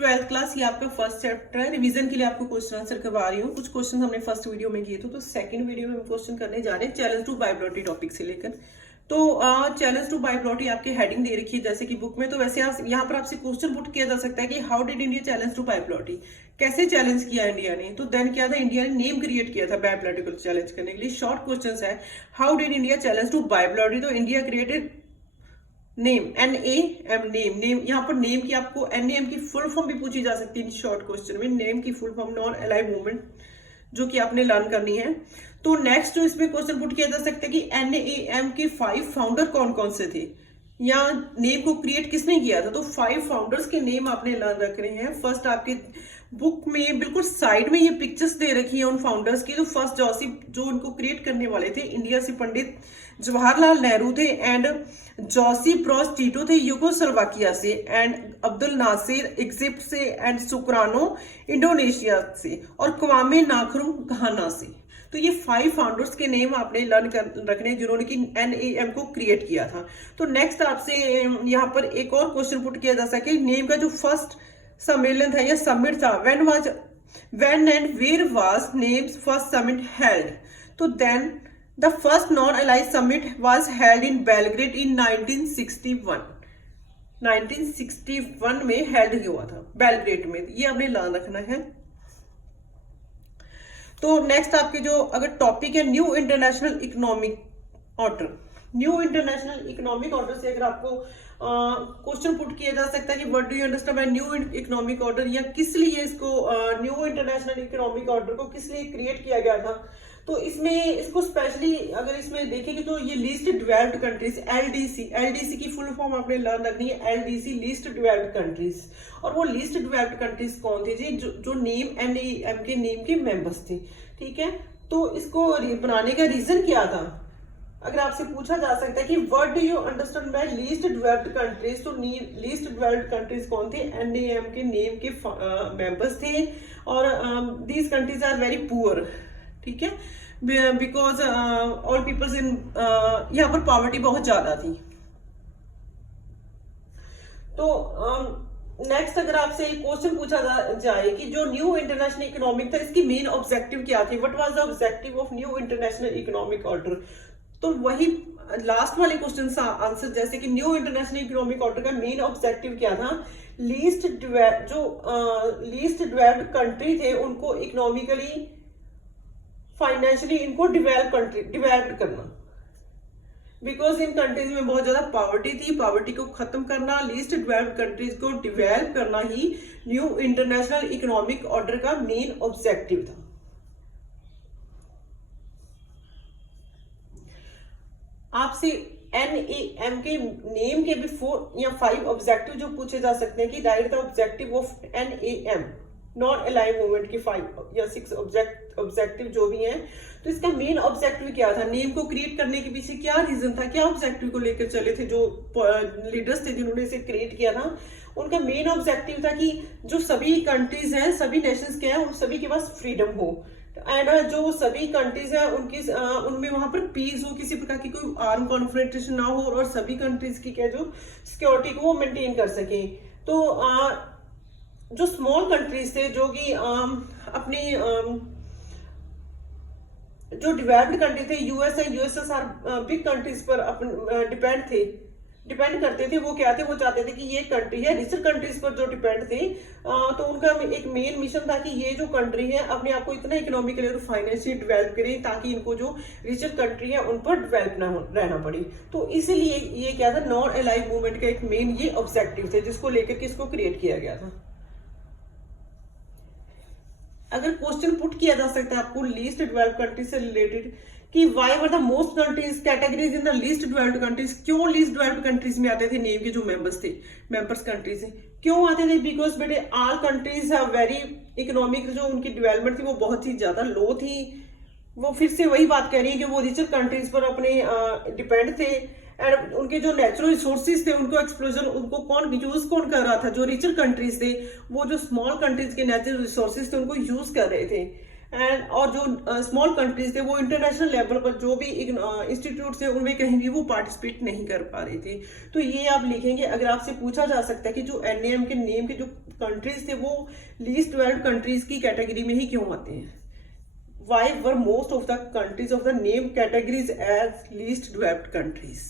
Twelfth class ये आपका first chapter है। रिवीजन के लिए आपको क्वेश्चन आंसर करवा रही हूँ। कुछ क्वेश्चन हमने फर्स्ट वीडियो में किए थे, तो सेकंड वीडियो में हम क्वेश्चन करने जा रहे हैं चैलेंज टू बायोप्लॉटी टॉपिक से लेकर। तो चैलेंज टू बायोप्लॉटी आपकी हेडिंग दे रखी है जैसे कि बुक में। तो वैसे यहाँ पर आपसे क्वेश्चन पुट किया जा सकता है कि how did India challenge to bipolarity, कैसे चैलेंज किया इंडिया ने। तो देन क्या था, इंडिया ने नेम क्रिएट किया था बायोप्लॉटी को चैलेंज करने के लिए। शॉर्ट क्वेश्चन है, how did India challenge to bipolarity. तो India created NAM, NAM, NAM. यहाँ पर नेम की आपको NAM की फुल फॉर्म भी पूछी जा सकती है शॉर्ट क्वेश्चन में। नेम की full form non alive movement, जो कि आपने लर्न करनी है। तो नेक्स्ट जो इसमें क्वेश्चन पुट किया जा सकता है कि NAM के 5 फाउंडर कौन कौन से थे, या नेम को क्रिएट किसने किया था। तो 5 फाउंडर्स के नेम आपने लर्न रख रहे हैं। फर्स्ट आपके बुक में बिल्कुल साइड में ये पिक्चर्स दे रखी है उन फाउंडर्स की। तो फर्स्ट जो उनको क्रिएट करने वाले थे इंडिया से पंडित जवाहरलाल नेहरू थे, एंड जोसेफ ब्रोज टिटो थे यूगोस्लोवाकिया से, एंड अब्दुल नासिर इजिप्ट से, एंड सुकरानो इंडोनेशिया से, और क्वामे नाक्रुम घाना से। तो ये 5 फाउंडर्स के नेम आपने लर्न कर रखने जिन्होंने कि NAM को क्रिएट किया था। तो नेक्स्ट आपसे यहाँ पर एक और क्वेश्चन पुट किया जा सके, नेम का जो फर्स्ट सम्मेलन था या समिट था, when and where was names first summit held। तो then the first non-allied summit was held in Belgrade in 1961। 1961 में हेल्ड हुआ था बेलग्रेड में। ये आपने लर्न रखना है। तो नेक्स्ट आपके जो अगर टॉपिक है new international economic order. New international economic order से अगर आपको क्वेश्चन पुट किया जा सकता है कि what do you understand bye new economic order, या किस लिए इसको न्यू इंटरनेशनल इकोनॉमिक ऑर्डर को किस लिए क्रिएट किया गया था। तो इसमें इसको स्पेशली अगर इसमें देखेंगे तो ये लीस्ट डेवलप्ड कंट्रीज LDC की फुल फॉर्म आपने लर्न रखनी है। LDC least developed countries. और वो लीस्ट डेवलप्ड कंट्रीज कौन थे जी, जो नेम NAM के नेम के मेंबर्स थे। ठीक है, तो इसको बनाने का रीजन क्या था, अगर आपसे पूछा जा सकता है कि what do you understand by least developed countries. तो लीस्ट डेवलप्ड कंट्रीज कौन थे, NAM के नेम के मेंबर्स थे, और these countries are very poor. ठीक है, बिकॉज ऑल पीपल्स इन यहाँ पर पॉवर्टी बहुत ज्यादा थी। तो नेक्स्ट अगर आपसे क्वेश्चन पूछा जाए कि जो न्यू इंटरनेशनल इकोनॉमिक था इसकी मेन ऑब्जेक्टिव क्या थी, what was the objective of new international economic order. तो वही लास्ट वाले क्वेश्चन का आंसर, जैसे कि न्यू इंटरनेशनल इकोनॉमिक ऑर्डर का मेन ऑब्जेक्टिव क्या था, लीस्ट डेवलप्ड कंट्री थे उनको इकोनॉमिकली फाइनेंशियली इनको डेवलप करना। बिकॉज इन कंट्रीज में बहुत ज्यादा पॉवर्टी थी, पॉवर्टी को खत्म करना, लीस्ट डेवलप्ड कंट्रीज को डेवलप करना ही न्यू इंटरनेशनल इकोनॉमिक ऑर्डर का मेन ऑब्जेक्टिव था। आपसे NAM के नेम के भी 4 या 5 ऑब्जेक्टिव जो पूछे जा सकते हैं कि right the objective of NAM, non alive movement के 5 या 6 ऑब्जेक्टिव जो भी हैं। तो इसका मेन ऑब्जेक्टिव क्या था, नेम को क्रिएट करने के पीछे क्या रीजन था, क्या ऑब्जेक्टिव को लेकर चले थे जो लीडर्स थे जिन्होंने इसे क्रिएट किया था। उनका मेन ऑब्जेक्टिव था कि जो सभी कंट्रीज हैं, सभी नेशंस के हैं, उन सभी के पास फ्रीडम हो, एंड जो सभी कंट्रीज है उनकी उनमें वहां पर पीस हो, किसी प्रकार की कोई आर्म कॉन्फ्रंटेशन ना हो, और सभी कंट्रीज की क्या जो सिक्योरिटी को वो मेंटेन कर सके। तो जो स्मॉल कंट्रीज थे जो कि अपनी जो डेवलप्ड कंट्री थे, USSR बिग कंट्रीज पर डिपेंड करते थे। वो क्या थे, वो चाहते थे कि ये कंट्री है रिचर कंट्रीज पर जो डिपेंड थे। तो उनका एक मेन मिशन था कि ये जो कंट्री है अपने आप को इतना इकोनॉमिकली और फाइनेंशियली डेवलप करें ताकि इनको जो रिचर कंट्री है उन पर डेवलप ना रहना पड़े। तो इसीलिए ये क्या था, नॉन अलाइव मूवमेंट का एक मेन ये ऑब्जेक्टिव थे जिसको लेकर के इसको क्रिएट किया गया था। अगर क्वेश्चन पुट किया जा सकता है आपको लीस्ट डेवलप्ड कंट्री से रिलेटेड कि why were the most countries categories in the least developed countries, क्यों लीस्ट डेवलप्ड कंट्रीज में आते थे नेम के जो मेंबर्स कंट्रीज है, क्यों आते थे। बिकॉज बेटे all countries have very economic, जो उनकी डेवलपमेंट थी वो बहुत ही ज्यादा लो थी। वो फिर से वही बात कह रही है कि वो रिचर कंट्रीज पर अपने डिपेंड थे, एंड उनके जो नेचुरल रिसोर्सेज थे उनको एक्सप्लोजन उनको यूज कौन कर रहा था, जो रिचर कंट्रीज थे वो जो स्मॉल कंट्रीज के नेचुरल रिसोर्सेज थे उनको यूज कर रहे थे। एंड और जो स्मॉल कंट्रीज थे वो इंटरनेशनल लेवल पर जो भी इंस्टीट्यूट थे उनमें कहीं भी वो पार्टिसिपेट नहीं कर पा रहे थे। तो ये आप लिखेंगे। अगर आपसे पूछा जा सकता है कि जो NAM के नेम के जो कंट्रीज थे वो लीस्ट डेवलप्ड कंट्रीज की कैटेगरी में ही क्यों आते हैं? Why were most of the countries of the name categories as least developed countries?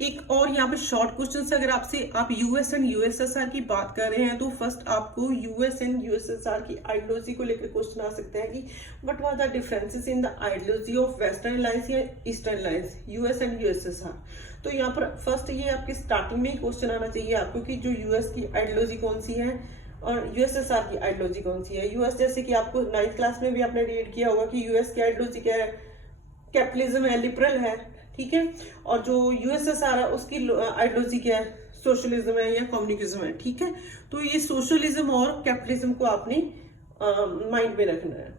एक और यहाँ पे शॉर्ट क्वेश्चन से अगर आपसे आप यूएस एंड यूएसएसआर की बात कर रहे हैं तो फर्स्ट आपको यूएस एंड यूएसएसआर की आइडियोलॉजी को लेकर क्वेश्चन आ सकता है कि what were the differences in the ideology of western alliance या eastern alliance, US and USSR. तो यहाँ पर फर्स्ट ये आपके स्टार्टिंग में ही क्वेश्चन आना चाहिए आपको कि जो यूएस की आइडियोलॉजी कौन सी है और यूएसएसआर की आइडियोलॉजी कौन सी है। यूएस जैसे कि आपको 9th क्लास में भी आपने रीड किया होगा कि यूएस की आइडियोलॉजी क्या है, कैपिटलिज्म है, लिबरल है, ठीक है। और जो यूएसएसआर है उसकी आइडियोलॉजी क्या है, सोशलिज्म है या कम्युनिज्म है, ठीक है। तो ये सोशलिज्म और कैपिटलिज्म को आपने माइंड में रखना है।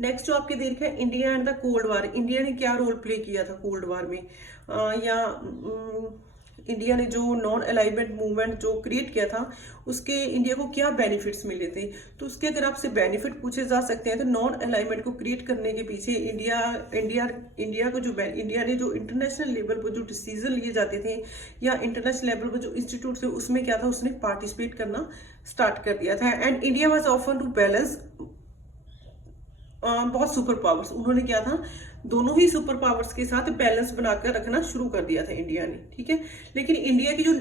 नेक्स्ट जो आपके देख है India and the cold war, India ने क्या रोल प्ले किया था कोल्ड वार में, या इंडिया ने जो नॉन अलाइनमेंट मूवमेंट जो क्रिएट किया था उसके इंडिया को क्या बेनिफिट्स मिले थे। तो उसके अगर आपसे बेनिफिट पूछे जा सकते हैं तो नॉन अलाइनमेंट को क्रिएट करने के पीछे इंडिया को जो इंडिया ने जो इंटरनेशनल लेवल पर जो डिसीजन लिए जाते थे या इंटरनेशनल लेवल पर जो इंस्टीट्यूट थे उसमें क्या था, उसने पार्टिसिपेट करना स्टार्ट कर दिया था। And India was often to balance बहुत सुपर पावर्स, उन्होंने क्या था दोनों ही सुपर पावर्स के साथ बैलेंस बनाकर रखना शुरू कर दिया था इंडिया ने, ठीक है। लेकिन इंडिया की जो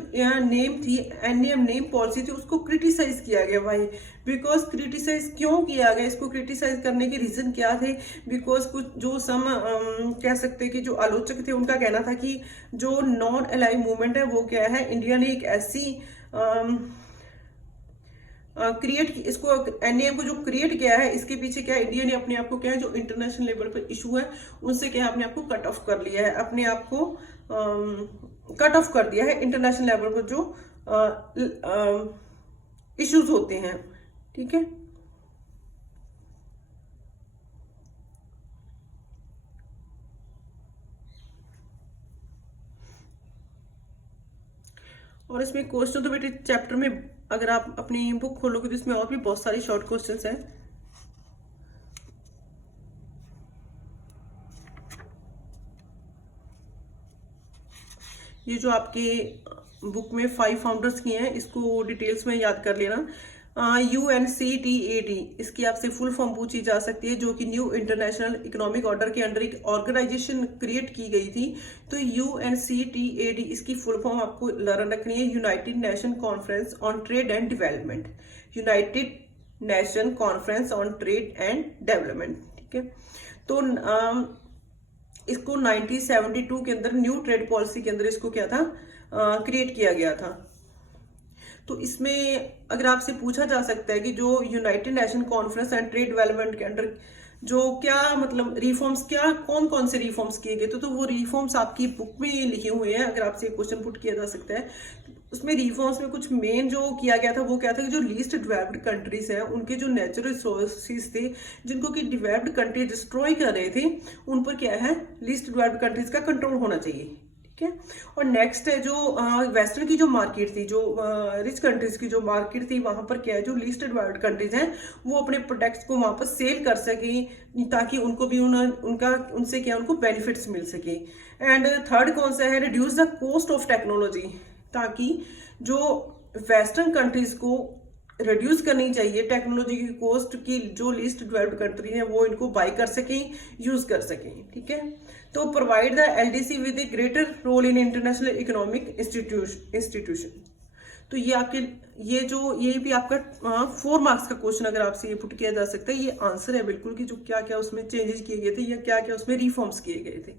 नेम थी एनएम नेम पॉलिसी थी उसको क्रिटिसाइज किया गया। भाई बिकॉज क्रिटिसाइज क्यों किया गया, इसको क्रिटिसाइज करने के रीजन क्या थे? बिकॉज कुछ जो सम कह सकते हैं कि जो आलोचक थे उनका कहना था कि जो नॉन अलाइव मूवमेंट है वो क्या है, इंडिया ने एक ऐसी क्रिएट इसको एनएम को जो क्रिएट किया है इसके पीछे क्या है, इंडिया ने अपने आप को क्या है जो इंटरनेशनल लेवल पर इशू है उनसे क्या है अपने आप को कट ऑफ कर लिया है, अपने आप को कट ऑफ कर दिया है इंटरनेशनल लेवल पर जो इश्यूज होते हैं, ठीक है। और इसमें क्वेश्चन तो बेटे चैप्टर में अगर आप अपनी बुक खोलोगे तो इसमें और भी बहुत सारे शॉर्ट क्वेश्चंस हैं। ये जो आपके बुक में 5 फाउंडर्स किए हैं इसको डिटेल्स में याद कर लेना। UNCTAD इसकी आपसे फुल फॉर्म पूछी जा सकती है, जो कि न्यू इंटरनेशनल इकोनॉमिक ऑर्डर के अंडर एक ऑर्गेनाइजेशन क्रिएट की गई थी। तो UNCTAD इसकी फुल फॉर्म आपको लर्न रखनी है, United nation conference on trade and development, United nation conference on trade and development, ठीक है। तो इसको 1972 के अंदर न्यू ट्रेड पॉलिसी के अंदर इसको क्या था क्रिएट किया गया था। तो इसमें अगर आपसे पूछा जा सकता है कि जो United nation conference and trade development के अंडर जो क्या मतलब रिफॉर्म्स क्या कौन कौन से रिफॉर्म्स किए गए, तो वो रिफॉर्म्स आपकी बुक में लिखे हुए हैं। अगर आपसे क्वेश्चन पुट किया जा सकता है उसमें रिफॉर्म्स में कुछ मेन जो किया गया था वो क्या था कि जो लीस्ट डेवलप्ड कंट्रीज हैं उनके जो नेचुरल रिसोर्सेज थे जिनको कि डेवलप्ड कंट्री डिस्ट्रॉय कर रहे थे उन पर क्या है लीस्ट डेवलप्ड कंट्रीज का कंट्रोल होना चाहिए, ठीक है। और नेक्स्ट है जो वेस्टर्न की जो मार्केट थी, जो रिच कंट्रीज की जो मार्केट थी वहां पर क्या है जो लीस्ट डेवलप्ड कंट्रीज हैं वो अपने प्रोडक्ट्स को वहां पर सेल कर सके ताकि उनको भी उनका उनसे क्या उनको बेनिफिट्स मिल सके। एंड थर्ड कौन सा है, reduce the cost of technology, ताकि जो वेस्टर्न कंट्रीज को रिड्यूस करनी चाहिए टेक्नोलॉजी की कॉस्ट की, जो लीस्ट डेवलप्ड कंट्री है वो इनको बाय कर सकें, यूज कर सकें, ठीक है। तो provide the LDC with a greater role in international economic institution. तो ये आपके ये भी आपका 4 मार्क्स का क्वेश्चन अगर आपसे ये पुट किया जा सकता है, ये आंसर है बिल्कुल कि जो क्या क्या उसमें चेंजेस किए गए थे या क्या क्या उसमें रिफॉर्म्स किए गए थे।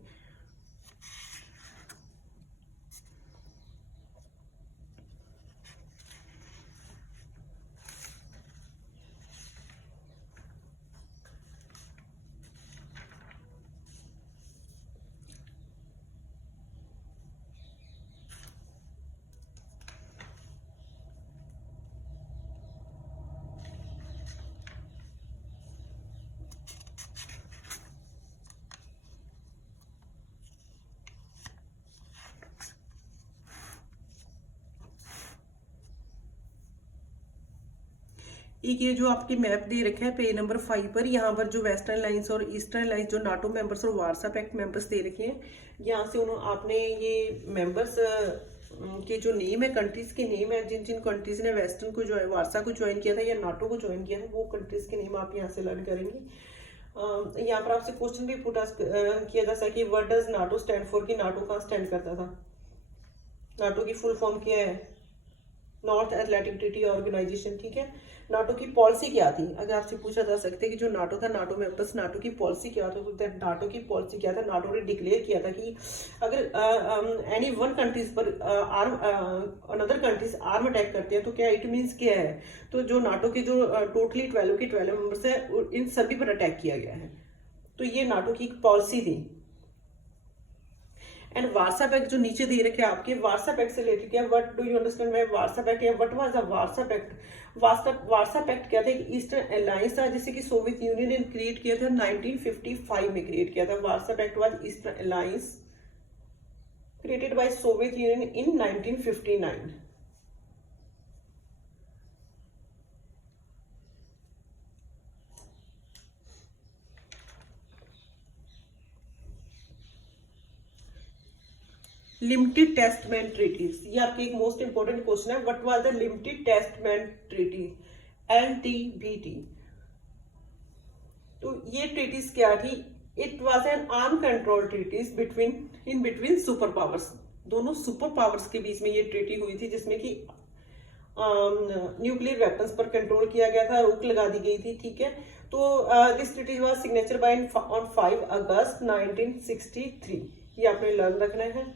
एक ये जो आपकी मैप दे रखा है पेज नंबर 5 पर, यहाँ पर जो वेस्टर्न लाइंस और ईस्टर्न लाइंस जो नाटो मेंबर्स और वार्सा पैक्ट मेंबर्स दे रखे हैं, यहाँ से उन्होंने आपने ये मेंबर्स के जो नेम है, कंट्रीज के नेम है, जिन जिन कंट्रीज ने वेस्टर्न को जो वार्सा को ज्वाइन किया था या नाटो को ज्वाइन किया था, वो कंट्रीज के नेम आप यहाँ से लर्न करेंगे। यहाँ पर आपसे क्वेश्चन भी पुट किया जा सकता है कि what does NATO stand for, कि नाटो कहाँ स्टैंड करता था। नाटो की फुल फॉर्म क्या है? नॉर्थ एटलांटिक ट्रीटी ऑर्गेनाइजेशन, ठीक है। नाटो की पॉलिसी क्या थी, अगर आपसे पूछा जा सकता है कि जो नाटो था, नाटो मेंबर्स, नाटो की पॉलिसी क्या था, तो नाटो की पॉलिसी क्या था, नाटो ने डिक्लेयर किया था कि अगर एनी वन कंट्रीज पर अनदर कंट्रीज आर्म अटैक करते हैं तो क्या इट मीन्स क्या है, तो जो नाटो के जो टोटली 12 मेंबर्स है इन सभी पर अटैक किया गया है। तो ये नाटो की एक पॉलिसी थी। एंड वार्सा पैक्ट जो नीचे दे रखे आपके, वार्सा पैक्ट से रिलेटेड क्या, what do you understand by Warsaw Pact, या what was the Warsaw Pact. Warsaw Pact क्या था? ईस्टर्न अलायंस था जिसे कि सोवियत यूनियन ने क्रिएट किया था, 1955 में क्रिएट किया था। Warsaw Pact was eastern alliance created by Soviet Union in 1959। Limited testament treaties, ये आपके एक मोस्ट इंपोर्टेंट क्वेश्चन है। What was the limited testament treaty, LTBT। तो ये ट्रीटीज क्या थी? It was an arm control treaties between super powers, दोनों सुपर पावर्स के बीच में ये ट्रीटी हुई थी, जिसमें कि न्यूक्लियर वेपन्स पर कंट्रोल किया गया था, रोक लगा दी गई थी, ठीक है। तो this treaty was signature bye on 5 अगस्त 1963। ये आपने लर्न रखना है।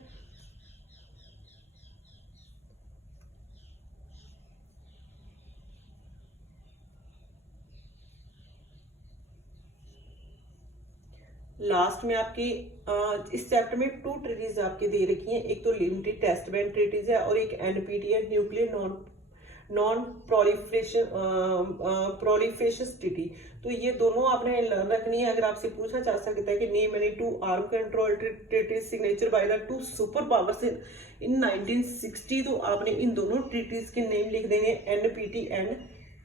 लास्ट में आपके इस चैप्टर में 2 ट्रीटीज आपके दे रखी हैं, एक तो लिमिटेड टेस्टमेंट ट्रीटीज है और एक NPT है, न्यूक्लियर नॉन प्रोलिफरेशन ट्रीटी। तो ये दोनों आपने लर्न रखनी है। अगर आपसे पूछा जा सकता है कि name any 2 arm control treaties signature by the 2 super powers in 1960, तो आपने इन दोनों ट्रीटीज के नेम लिख देंगे, NPT and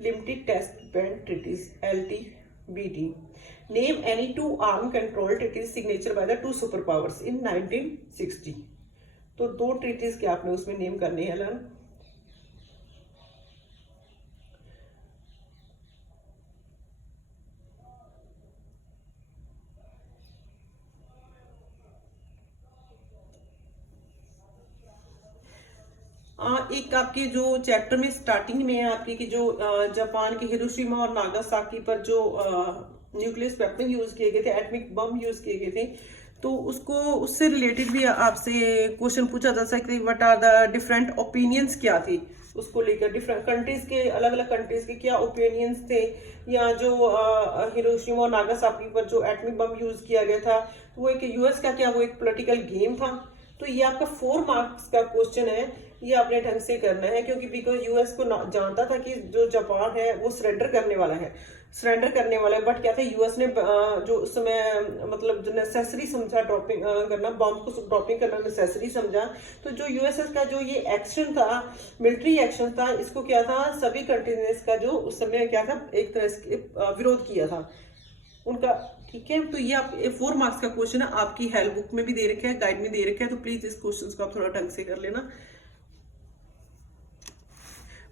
limited testament treaties, LTBT। Name any 2 armed control treaties signature by the 2 superpowers in 1960। तो 2 treaties के आपने उसमें नेम करने हैं लर्न। एक आपके जो चैप्टर में स्टार्टिंग में है आपकी कि जो जापान के हिरोशिमा और नागासाकी पर जो न्यूक्लियस वेपन यूज किए गए थे, एटॉमिक बम यूज किए गए थे, तो उससे रिलेटेड भी आपसे क्वेश्चन पूछा जा सकता है। What are the different opinions, क्या थी उसको लेकर, डिफरेंट कंट्रीज के, अलग अलग कंट्रीज के क्या ओपिनियंस थे, या जो हिरोशिमा और नागासाकी पर जो एटॉमिक बम यूज किया गया था, वो एक यूएस का क्या वो एक पॉलिटिकल गेम था। तो ये आपका 4 मार्क्स का क्वेश्चन है, ये आपने ढंग से करना है, क्योंकि बिकॉज यूएस को जानता था कि जो जापान है वो सरेंडर करने वाला है, बट क्या था, यूएस ने जो उस समय मतलब जो नेसेसरी समझा ड्रॉपिंग करना, बॉम्ब को ड्रॉपिंग करना नेसेसरी समझा। तो जो यूएसएस का जो ये एक्शन था, मिलिट्री एक्शन था, इसको क्या था, सभी कंट्रीज ने इसका जो उस समय क्या था, एक तरह से विरोध किया था उनका, ठीक है। तो ये आप 4 मार्क्स का क्वेश्चन है, आपकी हेल्प बुक में भी दे रखा है, गाइड में दे रखा है, तो प्लीज इस क्वेश्चन को आप थोड़ा ढंग से कर लेना।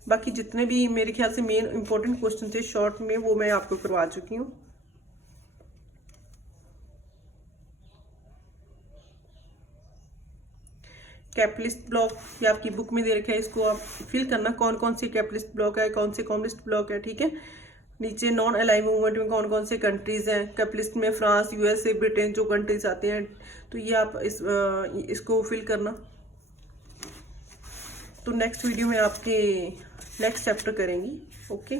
बाकी जितने भी मेरे ख्याल से मेन इंपॉर्टेंट क्वेश्चन थे शॉर्ट में, वो मैं आपको करवा चुकी हूँ। कैपिटलिस्ट ब्लॉक ये आपकी बुक में दे रखा है, इसको आप फिल करना, कौन कौन से कैपिटलिस्ट ब्लॉक है, कौन से कम्युनिस्ट ब्लॉक है, ठीक है। नीचे नॉन अलाइंड मूवमेंट में कौन कौन से कंट्रीज हैं, कैपिटलिस्ट में फ्रांस, यूएसए, ब्रिटेन जो कंट्रीज आते हैं, तो ये आप इसको फिल करना। तो नेक्स्ट वीडियो में आपके नेक्स्ट चैप्टर करेंगी। ओके।